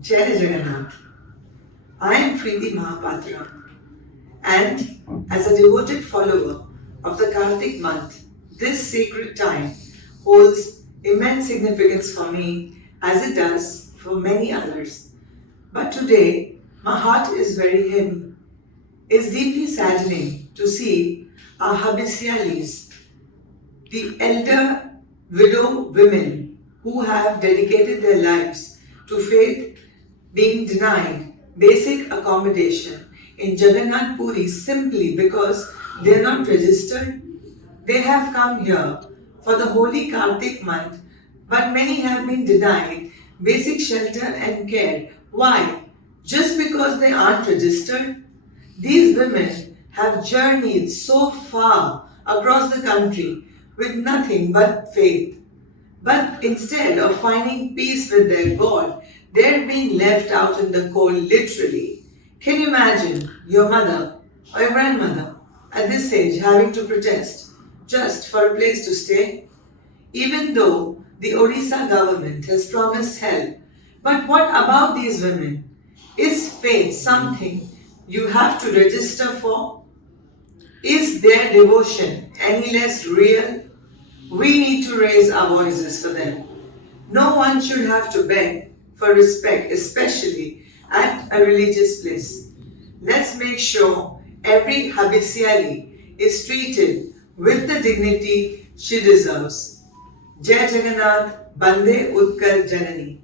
Jai Jagannath. I am Preeti Mahapatra, and as a devoted follower of the Kartik month, this sacred time holds immense significance for me as it does for many others. But today, my heart is very heavy. It's deeply saddening to see our Habisyalis, the elder widow women who have dedicated their lives to faith, being denied basic accommodation in Jagannath Puri simply because they are not registered. They have come here for the holy Kartik month, but many have been denied basic shelter and care. Why? Just because they aren't registered? These women have journeyed so far across the country with nothing but faith. But instead of finding peace with their God, they're being left out in the cold literally. Can you imagine your mother or your grandmother at this age having to protest just for a place to stay? Even though the Odisha government has promised help, but what about these women? Is faith something you have to register for? Is their devotion any less real? We need to raise our voices for them. No one should have to beg for respect, especially at a religious place. Let's make sure every Habisyali is treated with the dignity she deserves. Jai Jagannath, Bande Utkal Janani.